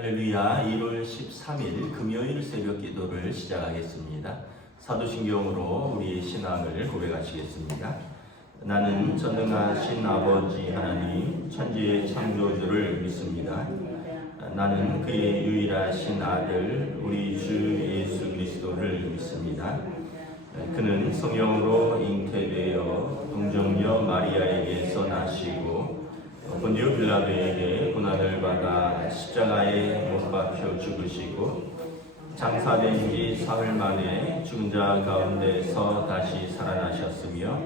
할렐루야. 1월 13일 금요일 새벽 기도를 시작하겠습니다. 사도신경으로 우리의 신앙을 고백하시겠습니다. 나는 전능하신 아버지 하나님 천지의 창조주를 믿습니다. 나는 그의 유일하신 아들 우리 주 예수 그리스도를 믿습니다. 그는 성령으로 잉태되어 동정녀 마리아에게서 나시고 본디오 빌라도에게 고난을 받아 십자가에 못 박혀 죽으시고 장사된 지 사흘 만에 죽은 자 가운데서 다시 살아나셨으며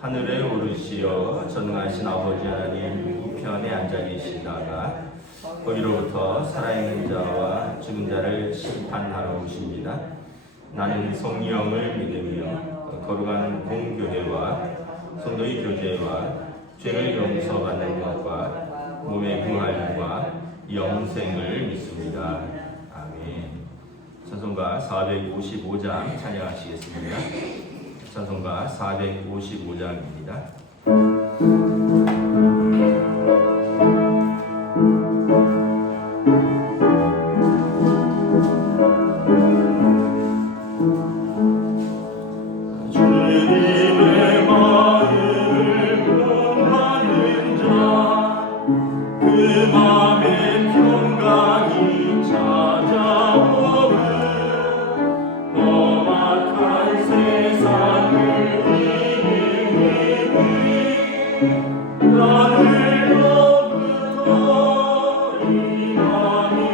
하늘에 오르시어 전능하신 아버지 하나님 우편에 앉아 계시다가 거기로부터 살아있는 자와 죽은 자를 심판하러 오십니다. 나는 성령을 믿으며 거룩한 공교회와 성도의 교제와 죄를 용서받는 것과 몸의 부활과 영생을 믿습니다. 아멘. 찬송가 455장 찬양하시겠습니다. 찬송가 455장입니다. 나를 로부터 이 맘이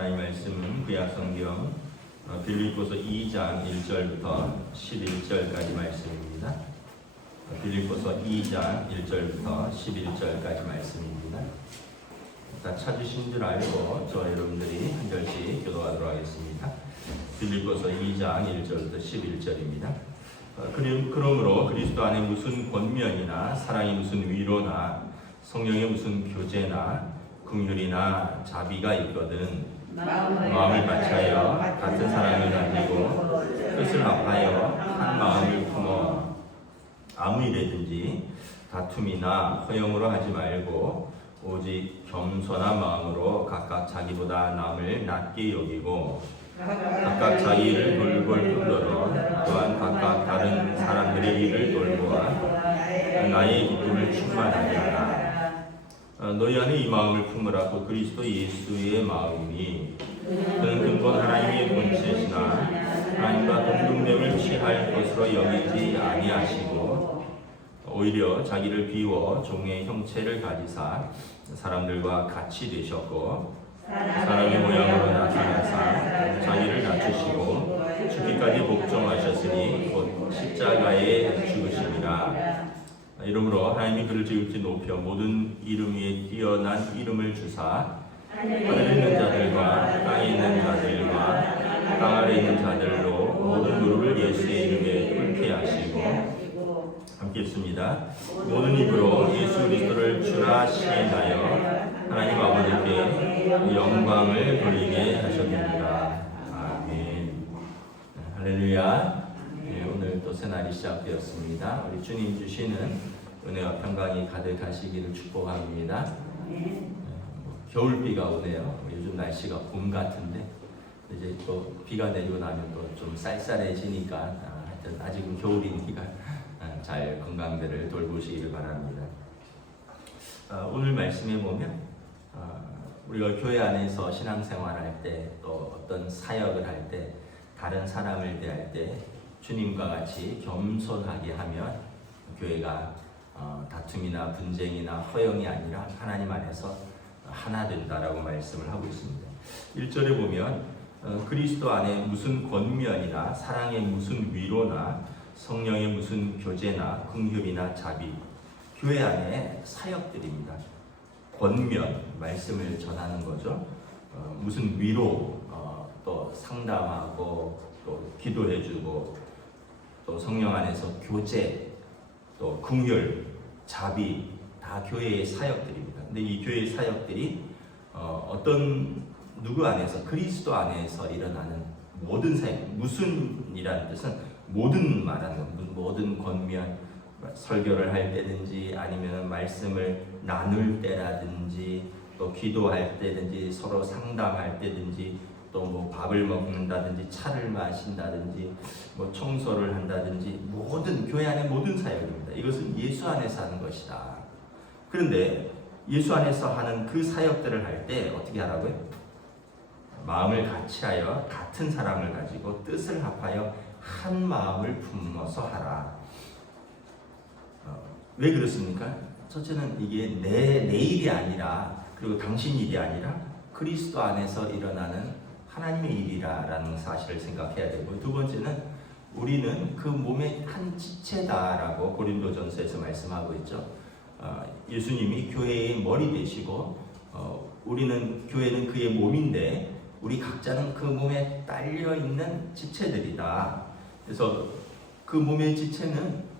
하나님 말씀은 구약 성경 빌립보서 2장 1절부터 11절까지 말씀입니다. 빌립보서 2장 1절부터 11절까지 말씀입니다. 다 찾으신 줄 알고 저 여러분들이 한 절씩 교도하도록 하겠습니다. 빌립보서 2장 1절부터 11절입니다. 그러므로 그리스도 안에 무슨 권면이나 사랑이 무슨 위로나 성령의 무슨 교제나 긍휼이나 자비가 있거든 마음을 같이하여 같은 사랑을 가지고 뜻을 합하여 한 마음을 품어 아무 일에든지 다툼이나 허영으로 하지 말고 오직 겸손한 마음으로 각각 자기보다 남을 낮게 여기고 각각 자기 일을 돌볼 뿐더러 또한 각각 다른 사람들의 일을 돌보아 나의 기쁨을 충만하게 하라. 너희 안에 이 마음을 품으라. 그 그리스도 예수의 마음이니 그는 근본 하나님의 본체시나 하나님과 동등됨을 취할 것으로 여기지 아니하시고 오히려 자기를 비워 종의 형체를 가지사 사람들과 같이 되셨고 사람의 모양으로 나타나사 자기를 낮추시고 죽기까지 복종하셨으니 곧 십자가에 죽으심이라. 이러므로 하나님이 그를 지극히 높여 모든 이름 위에 뛰어난 이름을 주사 하늘에 있는 자들과 땅에 있는 자들과 땅 아래 있는 자들로 모든 무릎을 예수의 이름에 꿇게 하시고 함께 읽습니다. 모든 입으로 예수 그리스도를 주라 시인하여 하나님 아버지께 영광을 돌리게 하셨습니다. 아멘. 할렐루야. 오늘 또 새날이 시작되었습니다. 우리 주님 주시는 은혜와 평강이 가득하시기를 축복합니다. 겨울비가 오네요. 요즘 날씨가 봄 같은데 이제 또 비가 내리고 나면 또 좀 쌀쌀해지니까 하여튼 아직은 겨울이니까 잘 건강들을 돌보시기를 바랍니다. 오늘 말씀에 보면 우리가 교회 안에서 신앙생활할 때 또 어떤 사역을 할 때 다른 사람을 대할 때 주님과 같이 겸손하게 하면 교회가 다툼이나 분쟁이나 허영이 아니라 하나님 안에서 하나 된다라고 말씀을 하고 있습니다. 1절에 보면 그리스도 안에 무슨 권면이나 사랑의 무슨 위로나 성령의 무슨 교제나 긍휼이나 자비, 교회 안에 사역들입니다. 권면, 말씀을 전하는 거죠. 무슨 위로, 또 상담하고 또 기도해주고 또 성령 안에서 교제, 또 긍휼, 자비 다 교회의 사역들입니다. 근데 이 교회의 사역들이 누구 안에서 그리스도 안에서 일어나는 모든 사역, 무슨이라는 뜻은 모든 말하는 모든 권면, 설교를 할 때든지 아니면 말씀을 나눌 때라든지 또 기도할 때든지 서로 상담할 때든지 또 뭐 밥을 먹는다든지 차를 마신다든지 뭐 청소를 한다든지 모든 교회 안의 모든 사역입니다. 이것은 예수 안에서 하는 것이다. 그런데 예수 안에서 하는 그 사역들을 할 때 어떻게 하라고요? 마음을 같이하여 같은 사랑을 가지고 뜻을 합하여 한 마음을 품어서 하라. 왜 그렇습니까? 첫째는 이게 내 일이 아니라 그리고 당신 일이 아니라 그리스도 안에서 일어나는 하나님의 일이라는 사실을 생각해야 되고, 두 번째는 우리는 그 몸의 한 지체다라고 고린도전서에서 말씀하고 있죠. 예수님이 교회의 머리 되시고 교회는 그의 몸인데 우리 각자는 그 몸에 딸려 있는 지체들이다. 그래서 그 몸의 지체는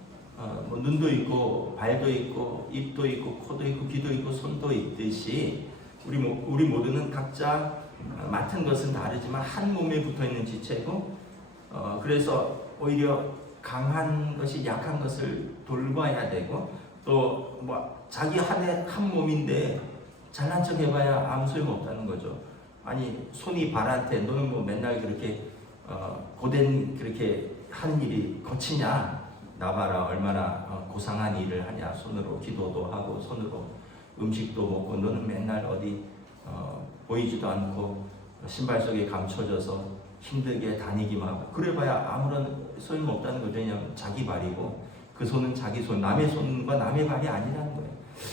눈도 있고 발도 있고 입도 있고 코도 있고 귀도 있고 손도 있듯이 우리 모두는 각자 맡은 것은 다르지만 한 몸에 붙어 있는 지체고, 그래서 오히려 강한 것이 약한 것을 돌봐야 되고, 또 뭐 자기 한 몸인데 잘난 척 해봐야 아무 소용 없다는 거죠. 아니 손이 발한테 너는 뭐 맨날 그렇게 고된 그렇게 한 일이 거치냐, 나봐라 얼마나 고상한 일을 하냐, 손으로 기도도 하고 손으로 음식도 먹고 너는 맨날 어디 보이지도 않고 신발 속에 감춰져서 힘들게 다니기만 하고 그래봐야 아무런 소용없다는 거죠. 그냥 자기 발이고 그 손은 자기 손, 남의 손과 남의 발이 아니라는 거예요.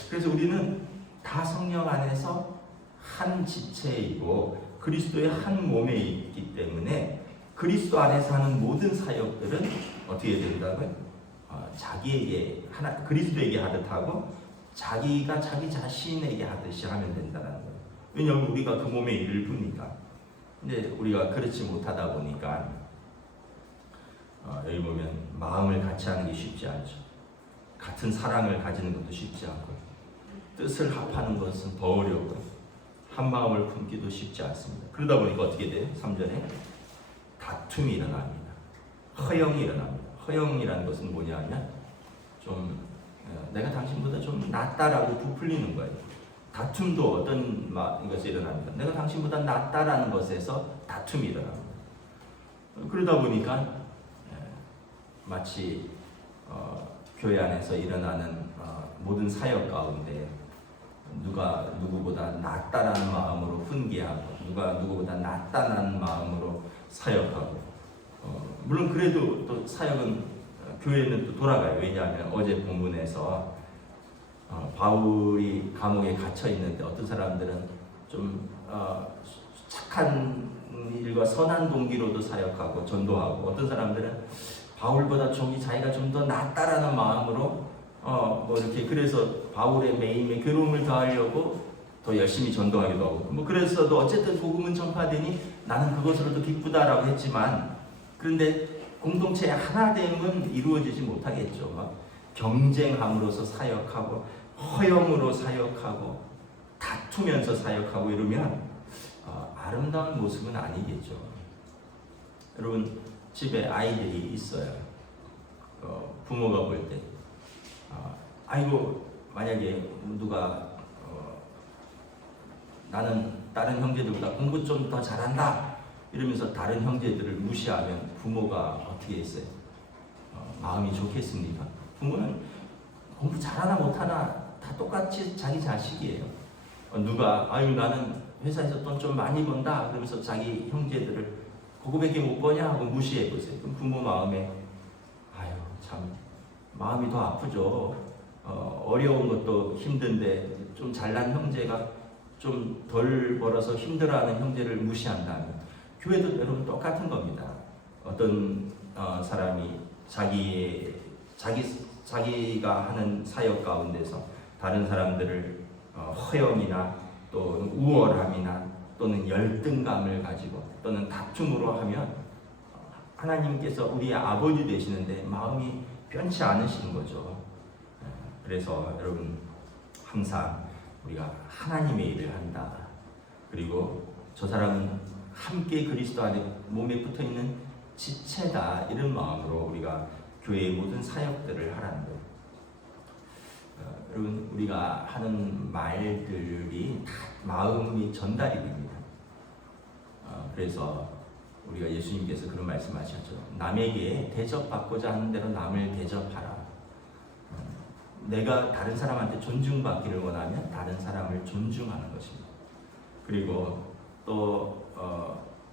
그래서 우리는 다 성령 안에서 한 지체이고 그리스도의 한 몸에 있기 때문에 그리스도 안에서 하는 모든 사역들은 어떻게 된다고요? 자기에게 그리스도에게 하듯 하고 자기가 자기 자신에게 하듯이 하면 된다는 거예요. 왜냐하면 우리가 그 몸의 일부니까. 근데 우리가 그렇지 못하다 보니까 여기 보면 마음을 같이 하는 게 쉽지 않죠. 같은 사랑을 가지는 것도 쉽지 않고 뜻을 합하는 것은 더 어려워요. 한 마음을 품기도 쉽지 않습니다. 그러다 보니까 어떻게 돼요? 3절에 다툼이 일어납니다. 허영이 일어납니다. 허영이라는 것은 뭐냐 하면 좀 내가 당신보다 좀 낫다라고 부풀리는 거예요. 다툼도 어떤 것이 일어납니다. 내가 당신보다 낫다라는 것에서 다툼이 일어납니다. 그러다 보니까 마치 교회 안에서 일어나는 모든 사역 가운데 누가 누구보다 낫다라는 마음으로 훈계하고 누가 누구보다 낫다라는 마음으로 사역하고 물론 그래도 또 사역은 교회는 또 돌아가요. 왜냐하면 어제 본문에서 바울이 감옥에 갇혀 있는데 어떤 사람들은 좀 착한 일과 선한 동기로도 사역하고 전도하고 어떤 사람들은 바울보다 자기가 좀 더 낫다라는 마음으로 뭐 이렇게 그래서 바울의 매임에 괴로움을 더하려고 더 열심히 전도하기도 하고 뭐 그래서도 어쨌든 복음은 전파되니 나는 그것으로도 기쁘다라고 했지만 그런데 공동체의 하나됨은 이루어지지 못하겠죠. 막 경쟁함으로써 사역하고 허영으로 사역하고 다투면서 사역하고 이러면 아름다운 모습은 아니겠죠. 여러분 집에 아이들이 있어요. 부모가 볼 때 아이고 만약에 누가 나는 다른 형제들보다 공부 좀 더 잘한다 이러면서 다른 형제들을 무시하면 부모가 어떻게 했어요? 마음이 좋겠습니까? 부모는 공부 잘하나 못하나 다 똑같이 자기 자식이에요. 누가 아유 나는 회사에서 돈 좀 많이 번다 그러면서 자기 형제들을 그거밖에 못 버냐 하고 무시해 보세요. 그럼 부모 마음에 아유 참 마음이 더 아프죠. 어려운 것도 힘든데 좀 잘난 형제가 좀 덜 벌어서 힘들어하는 형제를 무시한다면 교회도 여러분 똑같은 겁니다. 어떤 사람이 자기가 하는 사역 가운데서 다른 사람들을 허영이나 또 우월함이나 또는 열등감을 가지고 또는 다툼으로 하면 하나님께서 우리의 아버지 되시는데 마음이 편치 않으시는 거죠. 그래서 여러분 항상 우리가 하나님의 일을 한다. 그리고 저 사람은 함께 그리스도 안에 몸에 붙어있는 지체다. 이런 마음으로 우리가 교회의 모든 사역들을 하라는 거예요. 여러분 우리가 하는 말들이 다 마음이 전달이 됩니다. 그래서 우리가 예수님께서 그런 말씀하셨죠. 남에게 대접받고자 하는 대로 남을 대접하라. 내가 다른 사람한테 존중받기를 원하면 다른 사람을 존중하는 것입니다. 그리고 또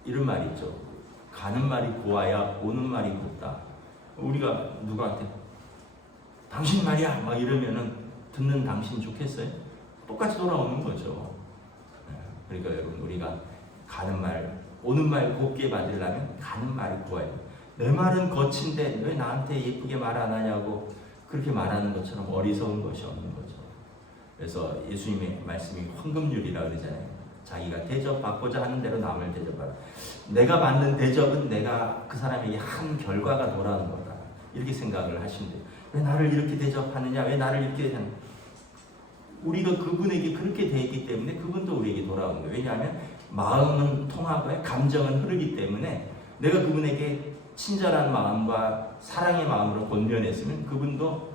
이런 말이 있죠. 가는 말이 고와야 오는 말이 곱다. 우리가 누구한테 당신 말이야 막 이러면은 듣는 당신 좋겠어요? 똑같이 돌아오는 거죠. 그러니까 여러분 우리가 가는 말 오는 말 곱게 받으려면 가는 말이 고와요. 내 말은 거친데 왜 나한테 예쁘게 말 안 하냐고 그렇게 말하는 것처럼 어리석은 것이 없는 거죠. 그래서 예수님의 말씀이 황금률이라 그러잖아요. 자기가 대접받고자 하는 대로 남을 대접하라. 내가 받는 대접은 내가 그 사람에게 한 결과가 돌아오는 거다. 이렇게 생각을 하시면 돼요. 왜 나를 이렇게 대접하느냐? 왜 나를 이렇게 하느냐? 우리가 그분에게 그렇게 돼 있기 때문에 그분도 우리에게 돌아오는 거예요. 왜냐하면 마음은 통하고 감정은 흐르기 때문에 내가 그분에게 친절한 마음과 사랑의 마음으로 권면했으면 그분도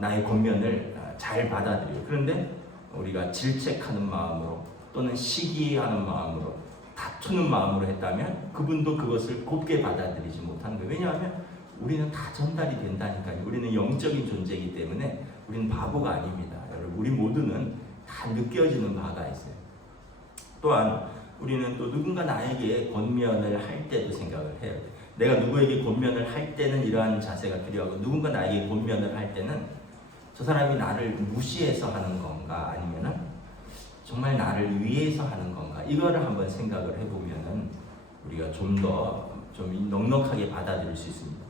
나의 권면을 잘 받아들여요. 그런데 우리가 질책하는 마음으로 또는 시기하는 마음으로 다투는 마음으로 했다면 그분도 그것을 곱게 받아들이지 못하는 거예요. 왜냐하면 우리는 다 전달이 된다니까요. 우리는 영적인 존재이기 때문에 우리는 바보가 아닙니다. 여러분 우리 모두는 다 느껴지는 바가 있어요. 또한 우리는 또 누군가 나에게 권면을 할 때도 생각을 해야 돼요. 내가 누구에게 권면을 할 때는 이러한 자세가 필요하고 누군가 나에게 권면을 할 때는 저 사람이 나를 무시해서 하는 건가 아니면은 정말 나를 위해서 하는 건가? 이거를 한번 생각을 해보면은 우리가 좀 더 좀 넉넉하게 받아들일 수 있습니다.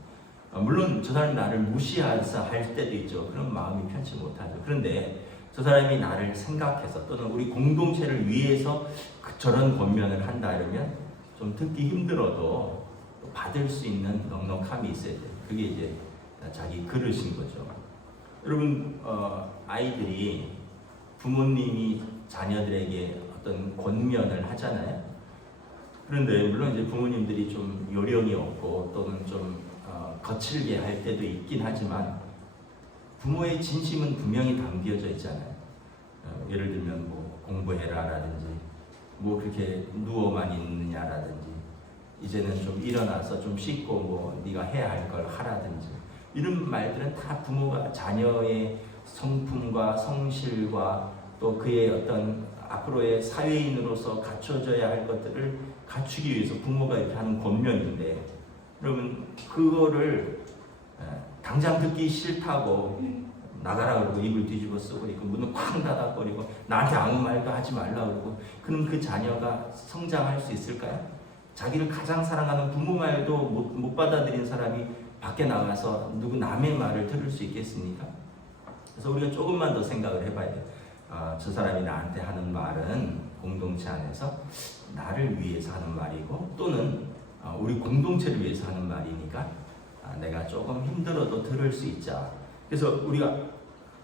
물론 저 사람이 나를 무시해서 할 때도 있죠. 그런 마음이 편치 못하죠. 그런데 저 사람이 나를 생각해서 또는 우리 공동체를 위해서 저런 권면을 한다 이러면 좀 듣기 힘들어도 받을 수 있는 넉넉함이 있어야 돼요. 그게 이제 자기 그릇인 거죠. 여러분 아이들이 부모님이 자녀들에게 어떤 권면을 하잖아요. 그런데 물론 이제 부모님들이 좀 요령이 없고 또는 좀 거칠게 할 때도 있긴 하지만 부모의 진심은 분명히 담겨져 있잖아요. 예를 들면 뭐 공부해라라든지 뭐 그렇게 누워만 있느냐라든지 이제는 좀 일어나서 좀 씻고 뭐 네가 해야 할 걸 하라든지 이런 말들은 다 부모가 자녀의 성품과 성실과 또 그의 어떤 앞으로의 사회인으로서 갖춰져야 할 것들을 갖추기 위해서 부모가 이렇게 하는 권면인데 여러분 그거를 당장 듣기 싫다고 나가라 그러고 입을 뒤집어 쓰고 있고 문을 쾅 닫아버리고 나한테 아무 말도 하지 말라 그러고 그럼 그 자녀가 성장할 수 있을까요? 자기를 가장 사랑하는 부모 말도 못 받아들인 사람이 밖에 나가서 누구 남의 말을 들을 수 있겠습니까? 그래서 우리가 조금만 더 생각을 해봐야 돼요. 저 사람이 나한테 하는 말은 공동체 안에서 나를 위해서 하는 말이고 또는 우리 공동체를 위해서 하는 말이니까 내가 조금 힘들어도 들을 수 있자. 그래서 우리가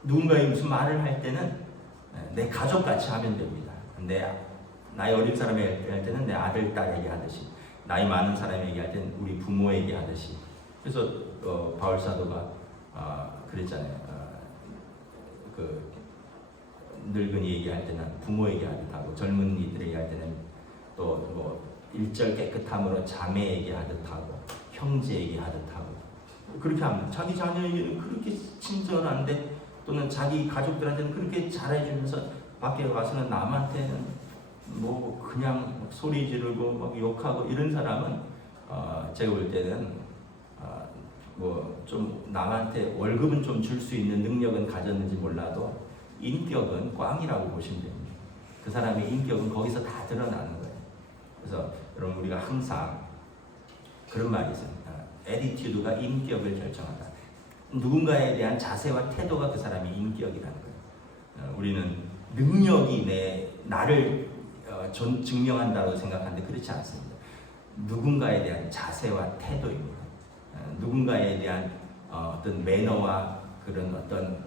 누군가의 무슨 말을 할 때는 내 가족같이 하면 됩니다. 나이 어린 사람에게 할 때는 내 아들, 딸에게 하듯이 나이 많은 사람에게 할 때는 우리 부모에게 하듯이 그래서 바울 사도가 그랬잖아요. 그 늙은이 얘기할 때는 부모에게 하듯 하고 젊은이들에게 할 때는 또 뭐 일절 깨끗함으로 자매에게 하듯 하고 형제에게 하듯 하고 그렇게 합니다. 자기 자녀에게는 그렇게 친절한데 또는 자기 가족들한테는 그렇게 잘해주면서 밖에 가서는 남한테는 뭐 그냥 소리 지르고 막 욕하고 이런 사람은 제가 볼 때는 뭐 좀 남한테 월급은 좀 줄 수 있는 능력은 가졌는지 몰라도 인격은 꽝이라고 보시면 됩니다. 그 사람의 인격은 거기서 다 드러나는 거예요. 그래서 여러분 우리가 항상 그런 말이 있습니다. 애티튜드가 인격을 결정한다. 누군가에 대한 자세와 태도가 그 사람의 인격이라는 거예요. 우리는 능력이 나를 증명한다고 생각하는데 그렇지 않습니다. 누군가에 대한 자세와 태도입니다. 누군가에 대한 어떤 매너와 그런 어떤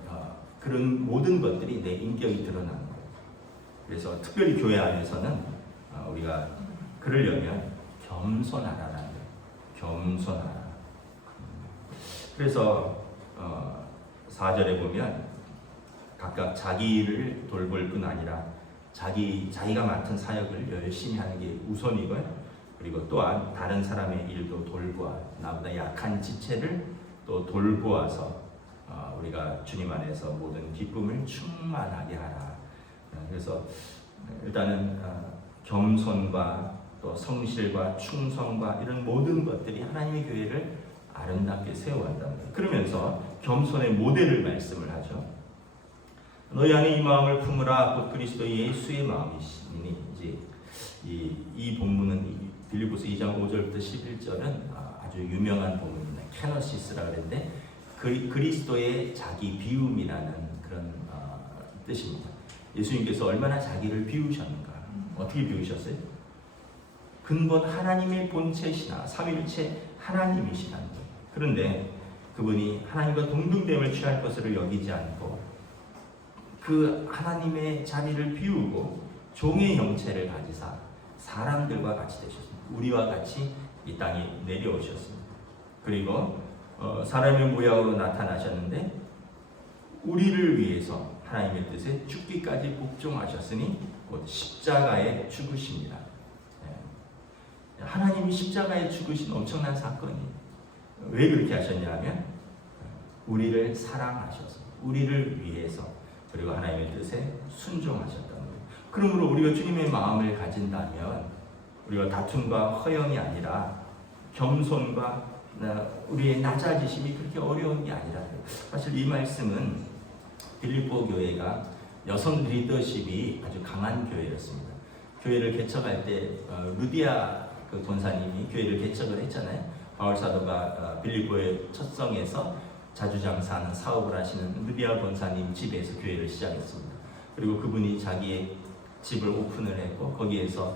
그런 모든 것들이 내 인격이 드러나는 거예요. 그래서 특별히 교회 안에서는 우리가 그러려면 겸손하라는 거예요. 겸손하라. 그래서 4절에 보면 각각 자기 일을 돌볼 뿐 아니라 자기가 맡은 사역을 열심히 하는 게 우선이고요. 그리고 또한 다른 사람의 일도 돌보아 나보다 약한 지체를 또 돌보아서 우리가 주님 안에서 모든 기쁨을 충만하게 하라. 그래서 일단은 겸손과 또 성실과 충성과 이런 모든 것들이 하나님의 교회를 아름답게 세워간다는 거예요. 그러면서 겸손의 모델을 말씀을 하죠. 너희 안에 이 마음을 품으라 곧 그리스도 예수의 마음이시니 이제 이 본문은 빌립보서 2장 5절부터 11절은 아주 유명한 본문입니다. 캐너시스라 그랬는데 그리스도의 자기 비움이라는 그런 뜻입니다. 예수님께서 얼마나 자기를 비우셨는가? 어떻게 비우셨어요? 근본 하나님의 본체시나 삼위일체 하나님이시라는 거예요. 그런데 그분이 하나님과 동등됨을 취할 것을 여기지 않고 그 하나님의 자리를 비우고 종의 형체를 가지사 사람들과 같이 되셨습니다. 우리와 같이 이 땅에 내려오셨습니다. 그리고 사람의 모양으로 나타나셨는데 우리를 위해서 하나님의 뜻에 죽기까지 복종하셨으니 곧 십자가에 죽으십니다. 하나님이 십자가에 죽으신 엄청난 사건이에요. 왜 그렇게 하셨냐면 우리를 사랑하셔서 우리를 위해서 그리고 하나님의 뜻에 순종하셨다는 거예요. 그러므로 우리가 주님의 마음을 가진다면 우리가 다툼과 허영이 아니라 겸손과 우리의 낮아지심이 그렇게 어려운 게 아니라 사실 이 말씀은 빌립보 교회가 여성 리더십이 아주 강한 교회였습니다. 교회를 개척할 때 루디아 그 권사님이 교회를 개척을 했잖아요. 바울 사도가 빌립보의 첫 성에서 자주장사하는 사업을 하시는 루디아 권사님 집에서 교회를 시작했습니다. 그리고 그분이 자기의 집을 오픈을 했고 거기에서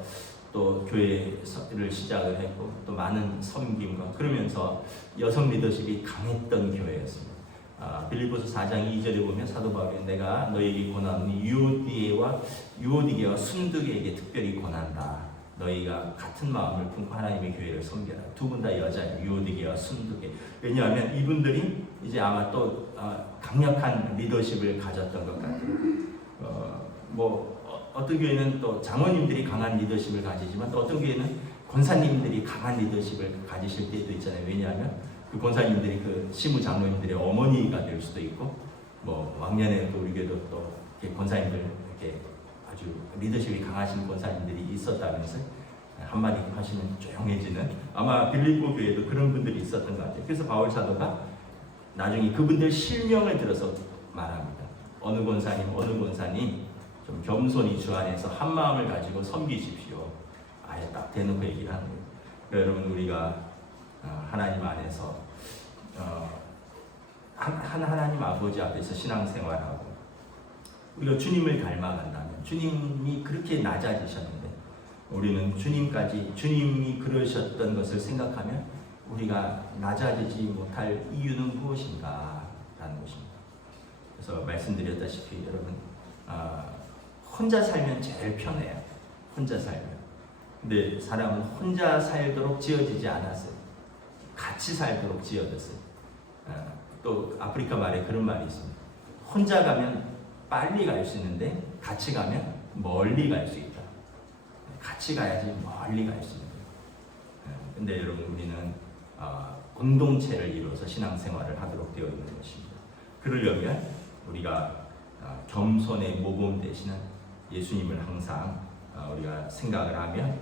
또 교회를 시작을 했고 또 많은 섬김과 그러면서 여성 리더십이 강했던 교회였습니다. 빌립보서 4장 2절에 보면 사도 바울이 내가 너에게 권하노니 유오디게와 순두계에게 특별히 권한다. 너희가 같은 마음을 품고 하나님의 교회를 섬겨라. 두 분 다 여자예요. 유오디게와 순두계. 왜냐하면 이분들이 이제 아마 또 강력한 리더십을 가졌던 것 같아요. 어떤 교회는 또 장로님들이 강한 리더십을 가지지만 또 어떤 교회는 권사님들이 강한 리더십을 가지실 때도 있잖아요. 왜냐하면 그 권사님들이 그 시무 장로님들의 어머니가 될 수도 있고 왕년에 또 우리 교회도 또 권사님들 이렇게 아주 리더십이 강하신 권사님들이 있었다면서 한마디 하시면 조용해지는 아마 빌립보 교회도 그런 분들이 있었던 것 같아요. 그래서 바울 사도가 나중에 그분들 실명을 들어서 말합니다. 어느 권사님 좀 겸손히 주 안에서 한 마음을 가지고 섬기십시오. 아예 딱 대놓고 얘기를 하는 거예요. 여러분 우리가 하나님 안에서 하나님 아버지 앞에서 신앙생활하고 우리가 주님을 닮아간다면 주님이 그렇게 낮아지셨는데 우리는 주님이 그러셨던 것을 생각하면 우리가 낮아지지 못할 이유는 무엇인가 라는 것입니다. 그래서 말씀드렸다시피 여러분 혼자 살면 제일 편해요. 혼자 살면. 근데 사람은 혼자 살도록 지어지지 않았어요. 같이 살도록 지어졌어요. 또 아프리카 말에 그런 말이 있습니다. 혼자 가면 빨리 갈 수 있는데 같이 가면 멀리 갈 수 있다. 같이 가야지 멀리 갈 수 있는 거예요. 근데 여러분 우리는 공동체를 이루어서 신앙생활을 하도록 되어 있는 것입니다. 그러려면 우리가 겸손의 모범 되시는 예수님을 항상 우리가 생각을 하면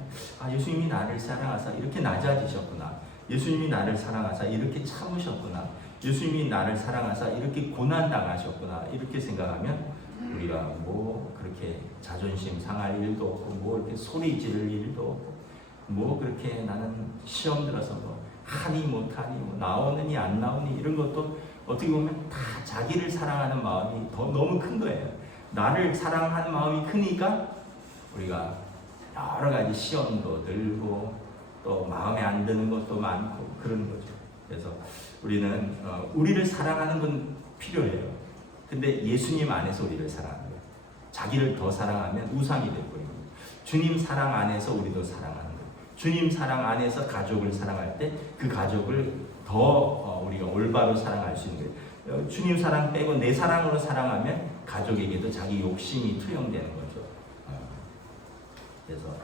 예수님이 나를 사랑하사 이렇게 낮아지셨구나. 예수님이 나를 사랑하사 이렇게 참으셨구나. 예수님이 나를 사랑하사 이렇게 고난당하셨구나. 이렇게 생각하면 우리가 그렇게 자존심 상할 일도 없고 이렇게 소리 지를 일도 없고 그렇게 나는 시험 들어서 하니 못하니 나오느니 안 나오니 이런 것도 어떻게 보면 다 자기를 사랑하는 마음이 너무 큰 거예요. 나를 사랑하는 마음이 크니까 우리가 여러 가지 시험도 들고 또 마음에 안 드는 것도 많고 그런 거죠. 그래서 우리는 우리를 사랑하는 건 필요해요. 근데 예수님 안에서 우리를 사랑하는 거예요. 자기를 더 사랑하면 우상이 되버립니다. 주님 사랑 안에서 우리도 사랑하는 거예요. 주님 사랑 안에서 가족을 사랑할 때 그 가족을 더 우리가 올바로 사랑할 수 있는 거예요. 주님 사랑 빼고 내 사랑으로 사랑하면 가족에게도 자기 욕심이 투영되는 거죠. 그래서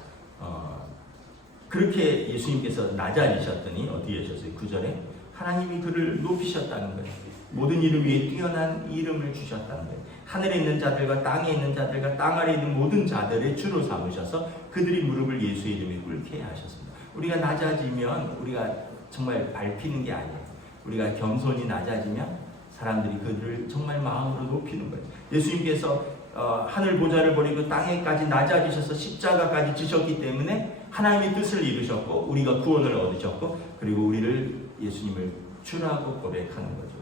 그렇게 예수님께서 낮아지셨더니 어떻게 하셨어요? 9절에 하나님이 그를 높이셨다는 거예요. 모든 이름 위에 뛰어난 이름을 주셨다는 거예요. 하늘에 있는 자들과 땅에 있는 자들과 땅 아래 있는 모든 자들의 주로 삼으셔서 그들이 무릎을 예수의 이름에 꿇게 하셨습니다. 우리가 낮아지면 우리가 정말 밟히는 게 아니에요. 우리가 겸손히 낮아지면 사람들이 그들을 정말 마음으로 높이는 거예요. 예수님께서 하늘 보좌를 버리고 땅에까지 낮아지셔서 십자가까지 지셨기 때문에 하나님의 뜻을 이루셨고 우리가 구원을 얻으셨고 그리고 우리를 예수님을 주라고 고백하는 거죠.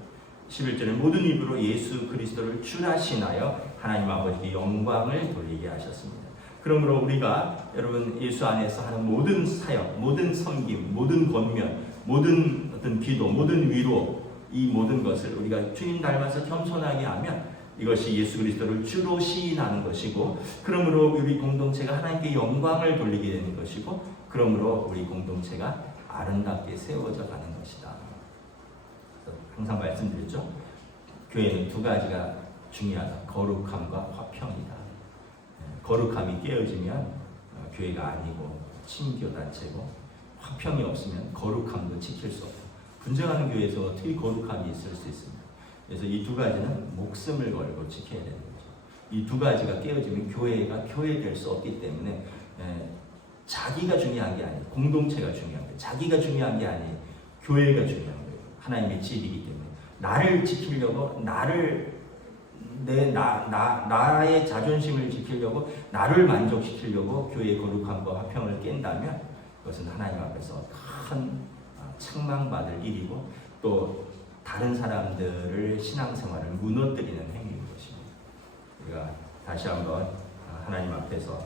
11절에 모든 입으로 예수 그리스도를 주라시나요 하나님 아버지께 영광을 돌리게 하셨습니다. 그러므로 우리가 여러분 예수 안에서 하는 모든 사역, 모든 섬김, 모든 권면, 모든 어떤 기도, 모든 위로 이 모든 것을 우리가 주님 닮아서 겸손하게 하면 이것이 예수 그리스도를 주로 시인하는 것이고 그러므로 우리 공동체가 하나님께 영광을 돌리게 되는 것이고 그러므로 우리 공동체가 아름답게 세워져 가는 것이다. 항상 말씀드렸죠. 교회는 두 가지가 중요하다. 거룩함과 화평이다. 거룩함이 깨어지면 교회가 아니고 친교단체고 화평이 없으면 거룩함도 지킬 수 없다. 분쟁하는 교회에서 어떻게 거룩함이 있을 수 있습니까? 그래서 이 두 가지는 목숨을 걸고 지켜야 되는 거죠. 이 두 가지가 깨어지면 교회가 교회될 수 없기 때문에 자기가 중요한 게 아니에요. 공동체가 중요한 거예요. 자기가 중요한 게 아니에요. 교회가 중요한 거예요. 하나님의 집이기 때문에 나를 지키려고 나를 나의 자존심을 지키려고 나를 만족시키려고 교회의 거룩함과 화평을 깬다면 그것은 하나님 앞에서 큰 책망받을 일이고 또 다른 사람들을 신앙생활을 무너뜨리는 행위인 것입니다. 우리가 다시 한번 하나님 앞에서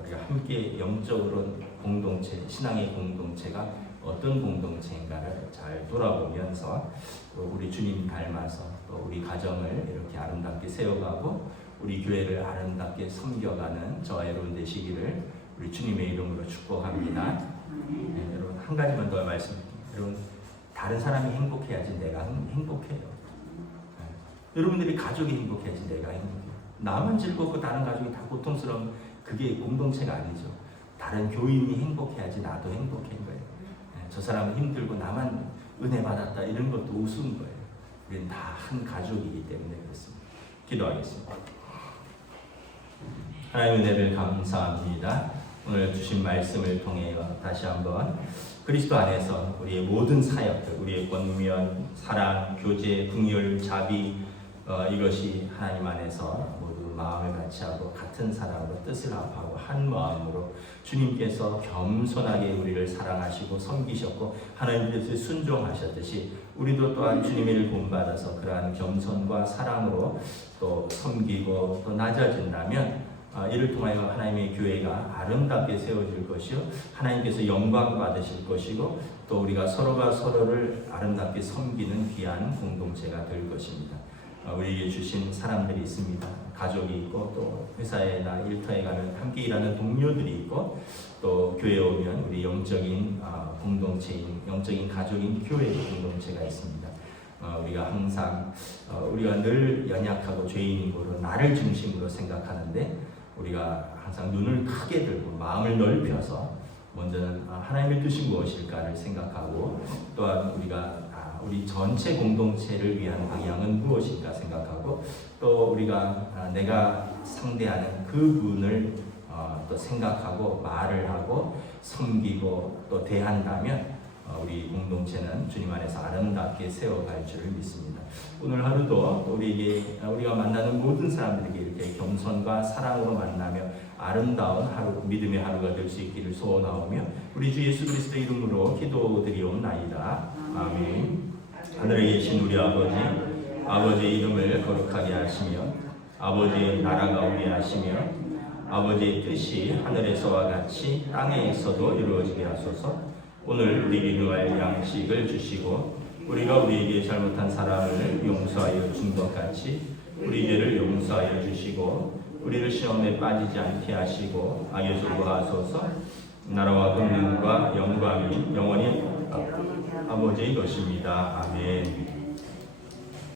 우리가 함께 영적으로 공동체, 신앙의 공동체가 어떤 공동체인가를 잘 돌아보면서 또 우리 주님 닮아서 또 우리 가정을 이렇게 아름답게 세워가고 우리 교회를 아름답게 섬겨가는 저와 여러분 되시기를 우리 주님의 이름으로 축복합니다. 네, 여러분 한 가지만 더 말씀드립니다. 여러분 다른 사람이 행복해야지 내가 행복해요. 네. 여러분들이 가족이 행복해야지 내가 행복해요. 나만 즐겁고 다른 가족이 다 고통스러운 그게 공동체가 아니죠. 다른 교인이 행복해야지 나도 행복한 거예요. 네, 저 사람은 힘들고 나만 은혜 받았다 이런 것도 우스운 거예요. 우리는 다 한 가족이기 때문에 그렇습니다. 기도하겠습니다. 하나님 은혜를 감사합니다. 오늘 주신 말씀을 통해 다시 한번 그리스도 안에서 우리의 모든 사역들, 우리의 권면, 사랑, 교제, 긍휼, 자비 이것이 하나님 안에서 모두 마음을 같이 하고 같은 사랑으로 뜻을 합하고 한 마음으로 주님께서 겸손하게 우리를 사랑하시고 섬기셨고 하나님 뜻에 순종하셨듯이 우리도 또한 주님의 일 본받아서 그러한 겸손과 사랑으로 또 섬기고 또 낮아진다면 이를 통하여 하나님의 교회가 아름답게 세워질 것이요 하나님께서 영광 받으실 것이고 또 우리가 서로가 서로를 아름답게 섬기는 귀한 공동체가 될 것입니다. 우리에게 주신 사람들이 있습니다. 가족이 있고 또 회사에나 일터에 가면 함께 일하는 동료들이 있고 또 교회에 오면 우리 영적인 공동체인 영적인 가족인 교회의 공동체가 있습니다. 우리가 항상 우리가 늘 연약하고 죄인이고 나를 중심으로 생각하는데 우리가 항상 눈을 크게 들고 마음을 넓혀서 먼저는 하나님의 뜻이 무엇일까를 생각하고 또한 우리 전체 공동체를 위한 방향은 무엇일까 생각하고 또 우리가 내가 상대하는 그분을 또 생각하고 말을 하고 섬기고 또 대한다면 우리 공동체는 주님 안에서 아름답게 세워갈 줄을 믿습니다. 오늘 하루도 우리가 만나는 모든 사람들에게 이렇게 겸손과 사랑으로 만나며 아름다운 하루, 믿음의 하루가 될 수 있기를 소원하오며 우리 주 예수 그리스도의 이름으로 기도드리옵나이다. 아멘. 하늘에 계신 우리 아버지의 이름을 거룩하게 하시며 아버지의 나라가 오게 하시며 아버지의 뜻이 하늘에서와 같이 땅에서도 이루어지게 하소서. 오늘 우리에게 필요할 양식을 주시고 우리가 우리에게 잘못한 사람을 용서하여 준 것 같이 우리 죄를 용서하여 주시고 우리를 시험에 빠지지 않게 하시고 악에서 구하소서. 나라와 권능과 영광이 영원히 아버지의 것입니다. 아멘.